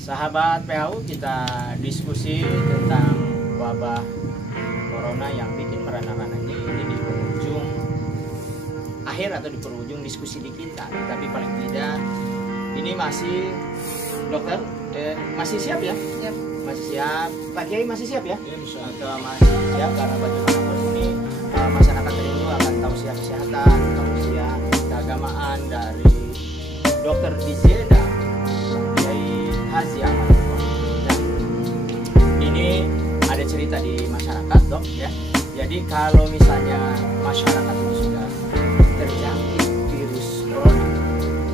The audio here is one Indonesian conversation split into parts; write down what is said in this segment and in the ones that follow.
Sahabat PHU, kita diskusi tentang wabah corona yang bikin merana-rana ini di penghujung akhir atau di penghujung diskusi di kita. Tapi paling tidak ini masih dokter masih siap ya? Siap. Masih siap. Pak Kiai masih siap ya? Atau masih siap karena bagaimanapun ini masyarakat itu akan tausiah kesehatan, tausiah keagamaan dari Dokter DJ dan Kiai Haji Ahmad. Nah, ini ada cerita di masyarakat, Dok, ya. Jadi kalau misalnya masyarakat itu sudah terjangkit virus corona,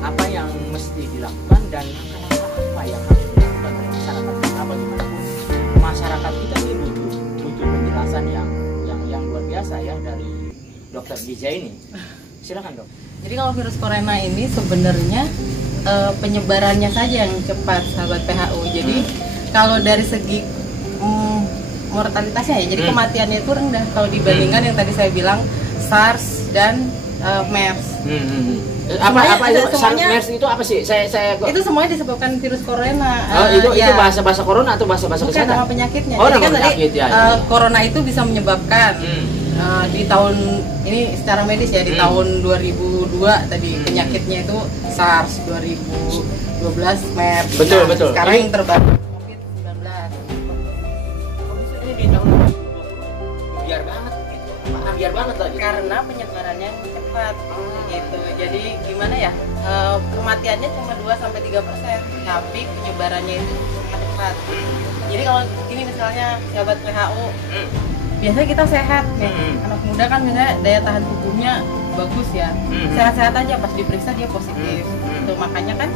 apa yang mesti dilakukan dan apa yang harus dilakukan oleh masyarakat? Karena bagaimanapun masyarakat kita ini butuh penjelasan yang luar biasa ya dari Dokter DJ ini. Silakan, Dok. Jadi kalau virus corona ini sebenarnya penyebarannya saja yang cepat, sahabat PHU. Jadi kalau dari segi mortalitasnya ya, jadi kematiannya itu rendah kalau dibandingkan yang tadi saya bilang SARS dan MERS. Apa itu MERS itu apa sih? Itu semuanya disebabkan virus corona. Itu bahasa corona atau bahasa kesehatan? Nama penyakitnya. Oh, jadi nama penyakit ya. Corona itu bisa menyebabkan di tahun ini secara medis ya, di tahun 2002 tadi penyakitnya itu SARS, 2012 MERS. Betul. Sekarang yang terbaru COVID-19. Ini di tahun 2020 biar banget lagi. Karena penyebarannya cepat gitu. Jadi gimana ya? Kematiannya cuma 2-3%, tapi penyebarannya itu sangat cepat. Jadi kalau gini misalnya sahabat PHU, biasanya kita sehat nih, anak muda kan misalnya daya tahan tubuhnya bagus ya, sehat-sehat aja, pas diperiksa dia positif. Tuh makanya kan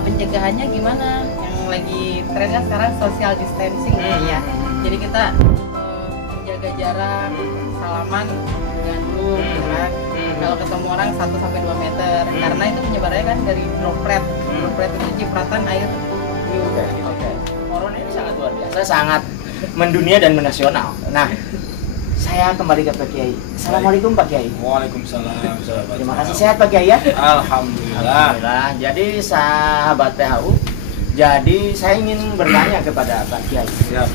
pencegahannya gimana? Yang lagi tren kan sekarang social distancing ya. Jadi kita menjaga jarak, salaman dengan dulu, kan? Kalau ketemu orang 1-2 meter, karena itu penyebarannya kan dari droplet itu cipratan air. Oke. Corona ini sangat luar biasa, sangat mendunia dan menasional. Nah, saya kembali ke Pak Kiai. Assalamualaikum Pak Kiai. Waalaikumsalam. Terima kasih, sehat Pak Kiai ya? Alhamdulillah. Jadi sahabat PHU, jadi saya ingin bertanya kepada Pak Kiai. Siap.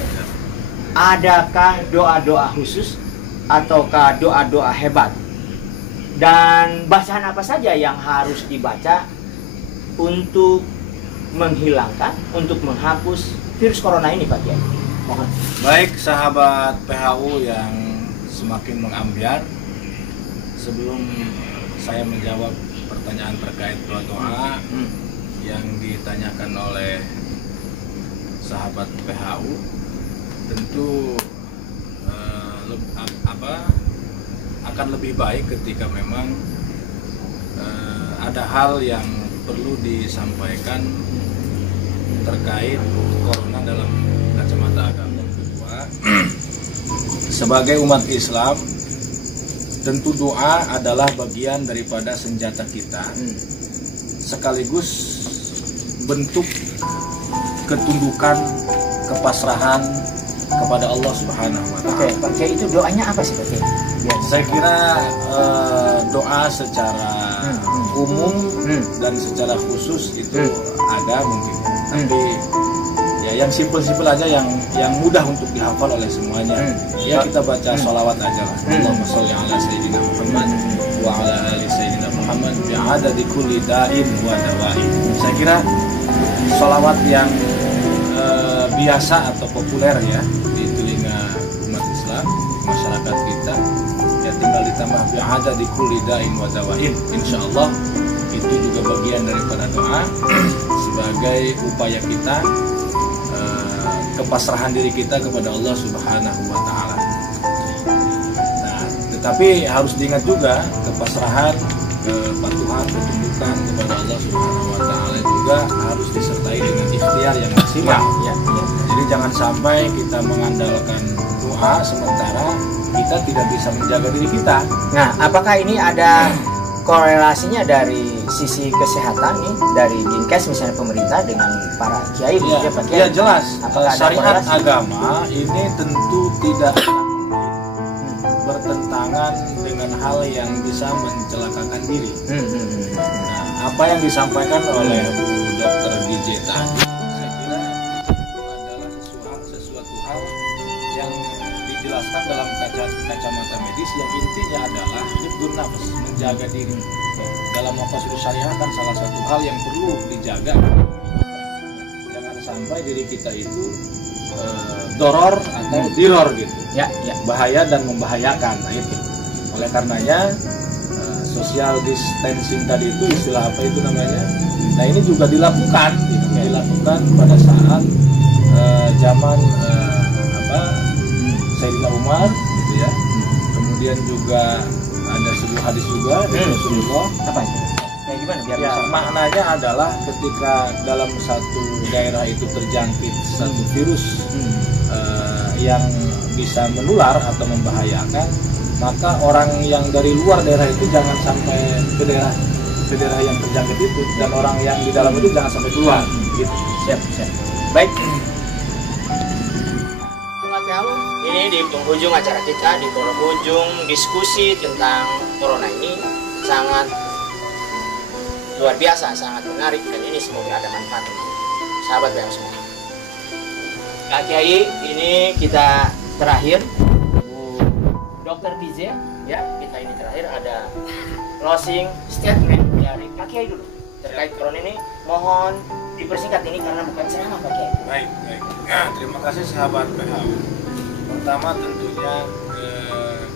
Adakah doa-doa khusus ataukah doa-doa hebat? Dan bacaan apa saja yang harus dibaca untuk menghilangkan, untuk menghapus virus corona ini Pak Kiai? Mohon. Baik sahabat PHU yang semakin mengambiar, sebelum saya menjawab pertanyaan terkait doa-doa yang ditanyakan oleh sahabat PHU, tentu akan lebih baik ketika memang ada hal yang perlu disampaikan terkait corona dalam kacamata agama. Sebagai umat Islam, tentu doa adalah bagian daripada senjata kita, sekaligus bentuk ketundukan, kepasrahan kepada Allah Subhanahu wa Ta'ala. Oke, Pak Kiai, itu doanya apa sih Pak Kiai? Saya kira doa secara umum dan secara khusus itu ada mungkin, tapi ya yang simpel-simpel aja, yang mudah untuk dihafal oleh semuanya. Ya kita baca sholawat aja lah. Allahumma sholli ala sayyidina Muhammad wa ala ali sayyidina Muhammad bi'adadi kulli da'in wa dawa'in. Saya kira sholawat yang biasa atau populer ya di telinga umat Islam, masyarakat kita, ya tinggal ditambah bi'adadi kulli da'in wa dawa'in. Insyaallah itu juga bagian daripada doa sebagai upaya kita kepasrahan diri kita kepada Allah Subhanahu wa Ta'ala. Nah, tetapi harus diingat juga kepasrahan, kepatuhan, ketundukan kepada Allah Subhanahu wa Ta'ala juga harus disertai dengan ikhtiar yang maksimal. Ya. Jadi jangan sampai kita mengandalkan doa sementara kita tidak bisa menjaga diri kita. Nah, apakah ini ada korelasinya dari sisi kesehatan nih, dari Dinkes misalnya pemerintah dengan para kiai? Ya jelas. Syariat agama ini tentu tidak bertentangan dengan hal yang bisa mencelakakan diri. Nah, apa yang disampaikan oleh Bu Dr. DJ tadi, saya kira kacamata medis yang intinya adalah hifdzun nafas, menjaga diri. Dalam maqasid syariah kan salah satu hal yang perlu dijaga, jangan sampai diri kita itu doror atau diror gitu, Ya. bahaya dan membahayakan. Nah itu, oleh karenanya social distancing tadi itu istilah apa itu namanya. Nah ini juga dilakukan pada saat zaman Sayyidina Umar gitu ya. Kemudian juga ada sebuah hadis juga dari Rasulullah. Apa itu? Kayak gimana biar Ya, bisa? maknanya adalah ketika dalam satu daerah itu terjangkit satu virus yang bisa menular atau membahayakan, maka orang yang dari luar daerah itu jangan sampai ke daerah yang terjangkit itu, dan orang yang di dalam itu jangan sampai keluar gitu. Siap. Baik. Ini di penghujung acara kita, di penghujung diskusi tentang corona ini sangat luar biasa, sangat menarik, dan ini semoga ada manfaat untuk sahabat yang semua. Kak Kiai, ini kita terakhir, Bu Dr. DJ, ya kita ini terakhir ada closing statement dari Kak Kiai dulu terkait corona ini. Mohon dipersingkat ini karena bukan ceramah Kak Kiai. Baik. Nah, terima kasih sahabat PHU. Pertama tentunya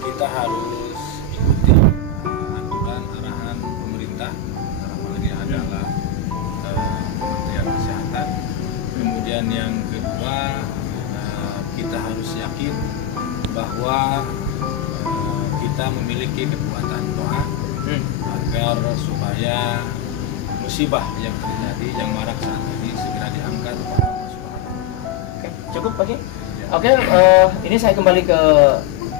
kita harus ikuti aturan arahan pemerintah, dalam hal ini adalah Kementerian Kesehatan. Kemudian yang kedua, kita harus yakin bahwa kita memiliki kekuatan doa agar supaya musibah yang terjadi, yang marak saat ini segera diangkat oleh Allah Subhanahu wa Ta'ala. Oke, cukup Pak Kiai. Oke, ini saya kembali ke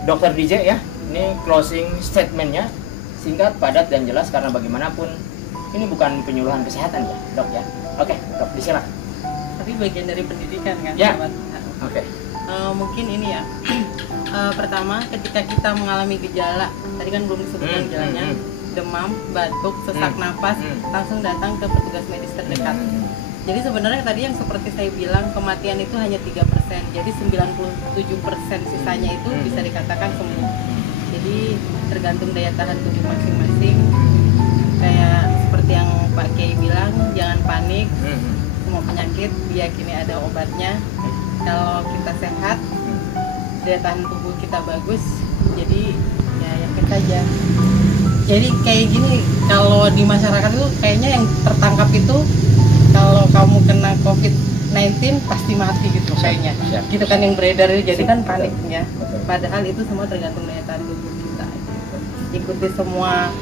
Dr. DJ ya. Ini closing statementnya singkat, padat, dan jelas karena bagaimanapun ini bukan penyuluhan kesehatan ya, Dok ya. Oke, Dok, disilakan. Tapi bagian dari pendidikan kan, Ya. sahabat. Oke. Mungkin ini ya. Pertama, ketika kita mengalami gejala, tadi kan belum disebutkan gejalanya, demam, batuk, sesak napas, langsung datang ke petugas medis terdekat. Jadi sebenarnya tadi yang seperti saya bilang, kematian itu hanya 3%. Jadi 97% sisanya itu bisa dikatakan sembuh. Jadi tergantung daya tahan tubuh masing-masing. Kayak seperti yang Pak Kiai bilang, jangan panik. Semua penyakit diyakini ada obatnya. Kalau kita sehat, daya tahan tubuh kita bagus. Jadi ya yakin saja. Jadi kayak gini, kalau di masyarakat itu kayaknya yang tertangkap itu kalau kamu kena COVID-19 pasti mati gitu kayaknya. Siap. Gitu kan yang beredar itu, jadi kan panik ya. Betul. Padahal itu semua tergantung daya tahan tubuh kita. Ikuti semua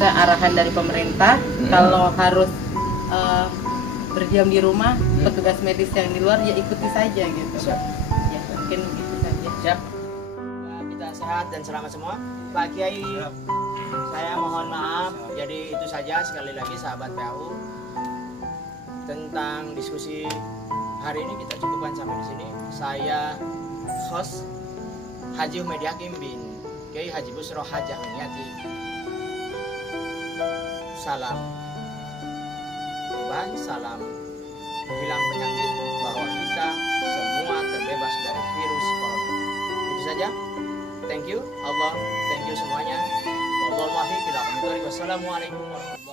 arahan dari pemerintah. Kalau harus berdiam di rumah, petugas medis yang di luar ya ikuti saja gitu. Siap. Ya mungkin itu saja. Siap. Kita sehat dan selamat semua. Pak Kiai, saya mohon maaf. Jadi itu saja, sekali lagi sahabat PHU, tentang diskusi hari ini kita cukupkan sampai di sini. Saya host Haji Humedi Hakim bin Kiai Haji Busro Hajah Niati. Salam perubahan, salam hilang penyakit, bahwa kita semua terbebas dari virus corona. Itu saja. Thank you Allah, thank you semuanya. Wassalamualaikum warahmatullahi wabarakatuh.